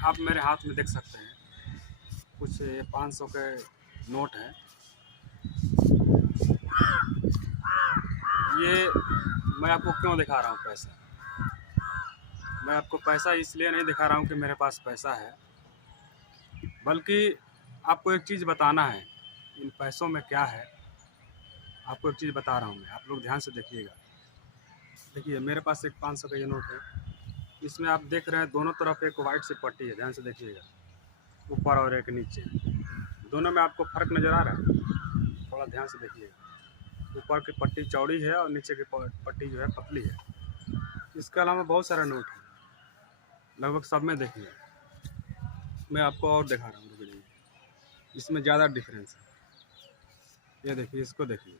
आप मेरे हाथ में देख सकते हैं कुछ 500 के नोट है। ये मैं आपको क्यों दिखा रहा हूँ पैसा? मैं आपको पैसा इसलिए नहीं दिखा रहा हूँ कि मेरे पास पैसा है, बल्कि आपको एक चीज़ बताना है। इन पैसों में क्या है, आपको एक चीज़ बता रहा हूँ मैं, आप लोग ध्यान से देखिएगा। देखिए मेरे पास एक 500 का ये नोट है। इसमें आप देख रहे हैं दोनों तरफ एक वाइट सी पट्टी है, ध्यान से देखिएगा, ऊपर और एक नीचे। दोनों में आपको फ़र्क नज़र आ रहा है? थोड़ा ध्यान से देखिएगा। ऊपर की पट्टी चौड़ी है और नीचे की पट्टी जो है पतली है। इसके अलावा बहुत सारे नोट हैं, लगभग सब में देखिए। मैं आपको और दिखा रहा हूँ, रुकिए। इसमें ज़्यादा डिफरेंस है। ये देखिए, इसको देखिए,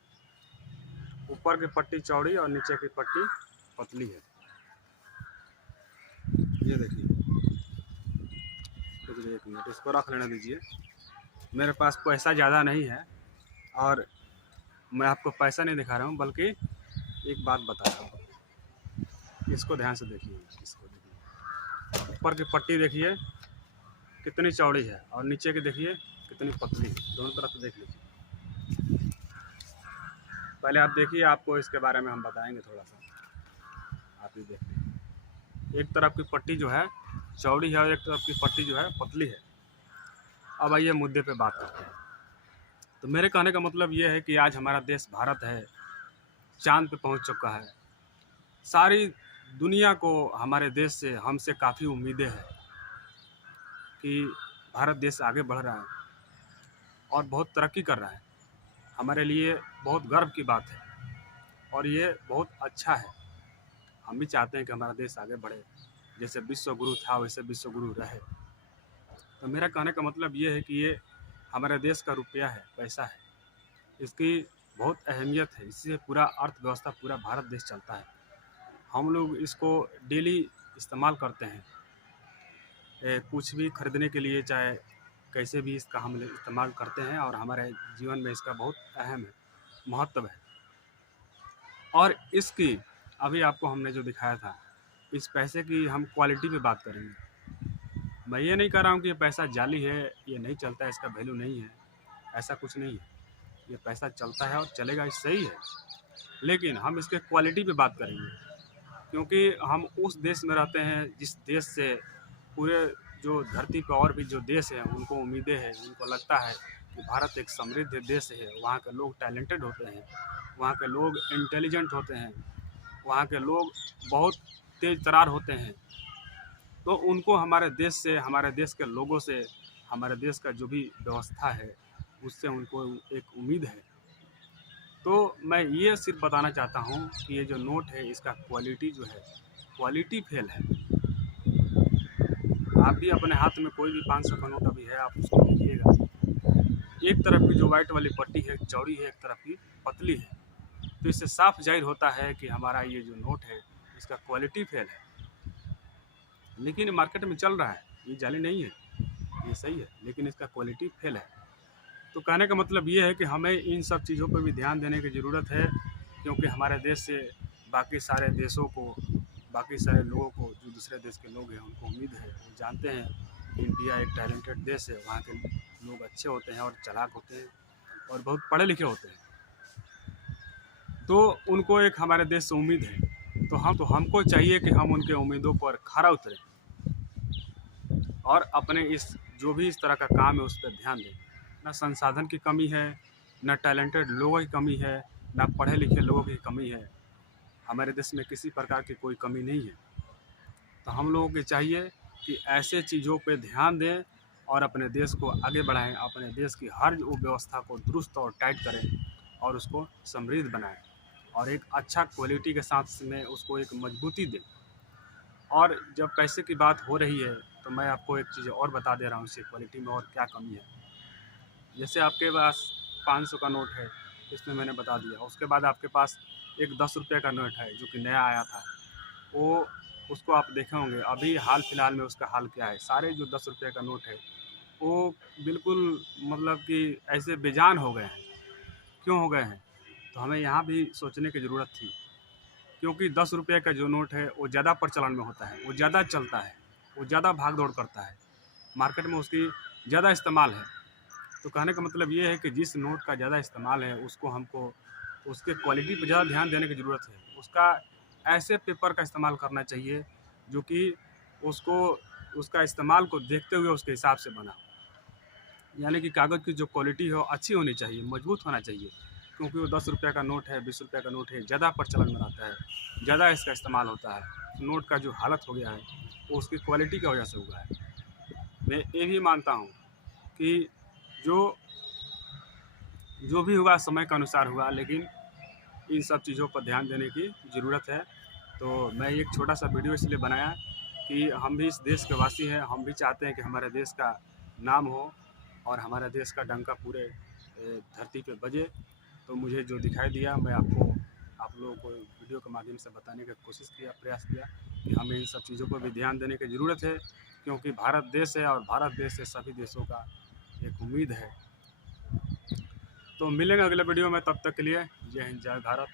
ऊपर की पट्टी चौड़ी और नीचे की पट्टी पतली है। ये देखिए, एक मिनट, इसको रख लेने दीजिए। मेरे पास पैसा ज़्यादा नहीं है और मैं आपको पैसा नहीं दिखा रहा हूँ, बल्कि एक बात बता रहा हूँ। इसको ध्यान से देखिए, इसको देखिए, ऊपर की पट्टी देखिए कितनी चौड़ी है और नीचे की देखिए कितनी पतली है। दोनों तरफ से देख लीजिए। पहले आप देखिए, आपको इसके बारे में हम बताएंगे थोड़ा सा। आप ये देखिए, एक तरफ की पट्टी जो है चौड़ी है और एक तरफ की पट्टी जो है पतली है। अब आइए मुद्दे पे बात करते हैं। तो मेरे कहने का मतलब ये है कि आज हमारा देश भारत है, चांद पे पहुंच चुका है। सारी दुनिया को हमारे देश से, हमसे काफ़ी उम्मीदें हैं कि भारत देश आगे बढ़ रहा है और बहुत तरक्की कर रहा है। हमारे लिए बहुत गर्व की बात है और ये बहुत अच्छा है। हम भी चाहते हैं कि हमारा देश आगे बढ़े, जैसे विश्व गुरु था वैसे विश्व गुरु रहे। तो मेरा कहने का मतलब ये है कि ये हमारे देश का रुपया है, पैसा है, इसकी बहुत अहमियत है। इससे पूरा अर्थव्यवस्था, पूरा भारत देश चलता है। हम लोग इसको डेली इस्तेमाल करते हैं, कुछ भी खरीदने के लिए, चाहे कैसे भी इसका हम इस्तेमाल करते हैं और हमारे जीवन में इसका बहुत अहम है, महत्व है। और इसकी अभी आपको हमने जो दिखाया था, इस पैसे की हम क्वालिटी पे बात करेंगे। मैं ये नहीं कह रहा हूँ कि ये पैसा जाली है, ये नहीं चलता है, इसका वैल्यू नहीं है, ऐसा कुछ नहीं है। ये पैसा चलता है और चलेगा, ये सही है, लेकिन हम इसके क्वालिटी पे बात करेंगे, क्योंकि हम उस देश में रहते हैं जिस देश से पूरे जो धरती पर और भी जो देश हैं उनको उम्मीदें हैं। उनको लगता है कि भारत एक समृद्ध देश है, वहाँ के लोग टैलेंटेड होते हैं, वहाँ के लोग इंटेलिजेंट होते हैं, वहाँ के लोग बहुत तेज तरार होते हैं। तो उनको हमारे देश से, हमारे देश के लोगों से, हमारे देश का जो भी व्यवस्था है उससे उनको एक उम्मीद है। तो मैं ये सिर्फ बताना चाहता हूँ कि ये जो नोट है इसका क्वालिटी जो है, क्वालिटी फेल है। आप भी अपने हाथ में कोई भी 500 का नोट अभी है, आप उसको देखिएगा। एक तरफ की जो वाइट वाली पट्टी है चौड़ी है, एक तरफ की पतली है। तो इससे साफ जाहिर होता है कि हमारा ये जो नोट है इसका क्वालिटी फेल है। लेकिन मार्केट में चल रहा है, ये जाली नहीं है, ये सही है, लेकिन इसका क्वालिटी फेल है। तो कहने का मतलब ये है कि हमें इन सब चीज़ों पर भी ध्यान देने की ज़रूरत है, क्योंकि हमारे देश से बाकी सारे देशों को, बाकी सारे लोगों को, जो दूसरे देश के लोग हैं उनको उम्मीद है, वो जानते हैं कि इंडिया एक टैलेंटेड देश है, वहाँ के लोग अच्छे होते हैं और चालाक होते हैं और बहुत पढ़े लिखे होते हैं। तो उनको एक हमारे देश से उम्मीद है, तो हमको चाहिए कि हम उनके उम्मीदों पर खरा उतरें और अपने इस जो भी इस तरह का काम है उस पर ध्यान दें। ना संसाधन की कमी है, ना टैलेंटेड लोगों की कमी है, ना पढ़े लिखे लोगों की कमी है। हमारे देश में किसी प्रकार की कोई कमी नहीं है। तो हम लोगों को चाहिए कि ऐसे चीज़ों पे ध्यान दें और अपने देश को आगे बढ़ाएं, अपने देश की हर वो व्यवस्था को दुरुस्त और टाइट करें और उसको समृद्ध बनाएं और एक अच्छा क्वालिटी के साथ में उसको एक मजबूती दें। और जब पैसे की बात हो रही है तो मैं आपको एक चीज़ और बता दे रहा हूँ, इसकी क्वालिटी में और क्या कमी है। जैसे आपके पास 500 का नोट है, इसमें मैंने बता दिया। उसके बाद आपके पास एक 10 रुपये का नोट है जो कि नया आया था, वो उसको आप देखे होंगे अभी हाल फिलहाल में उसका हाल क्या है। सारे जो 10 रुपये का नोट है वो बिल्कुल मतलब कि ऐसे बेजान हो गए हैं। क्यों हो गए हैं? तो हमें यहाँ भी सोचने की ज़रूरत थी, क्योंकि 10 रुपये का जो नोट है वो ज़्यादा प्रचलन में होता है, वो ज़्यादा चलता है, वो ज़्यादा भाग दौड़ करता है। मार्केट में उसकी ज़्यादा इस्तेमाल है। तो कहने का मतलब ये है कि जिस नोट का ज़्यादा इस्तेमाल है उसको हमको उसके क्वालिटी पर ज़्यादा ध्यान देने की ज़रूरत है। उसका ऐसे पेपर का इस्तेमाल करना चाहिए जो कि उसको उसका इस्तेमाल को देखते हुए उसके हिसाब से बना हो। यानी कि कागज़ की जो क्वालिटी हो अच्छी होनी चाहिए, मजबूत होना चाहिए, क्योंकि वो 10 रुपये का नोट है, 20 रुपये का नोट है, ज़्यादा प्रचलन में रहता है, ज़्यादा इसका इस्तेमाल होता है। तो नोट का जो हालत हो गया है वो उसकी क्वालिटी की वजह से हुआ है। मैं ये भी मानता हूँ कि जो जो भी हुआ समय के अनुसार हुआ, लेकिन इन सब चीज़ों पर ध्यान देने की ज़रूरत है। तो मैं एक छोटा सा वीडियो इसलिए बनाया कि हम भी इस देश के वासी हैं, हम भी चाहते हैं कि हमारे देश का नाम हो और हमारे देश का डंका पूरे धरती पे बजे। तो मुझे जो दिखाई दिया मैं आप लोगों को वीडियो के माध्यम से बताने की कोशिश किया, प्रयास किया कि हमें इन सब चीज़ों पर भी ध्यान देने की ज़रूरत है, क्योंकि भारत देश है और भारत देश से सभी देशों का एक उम्मीद है। तो मिलेंगे अगले वीडियो में, तब तक के लिए जय हिंद, जय भारत।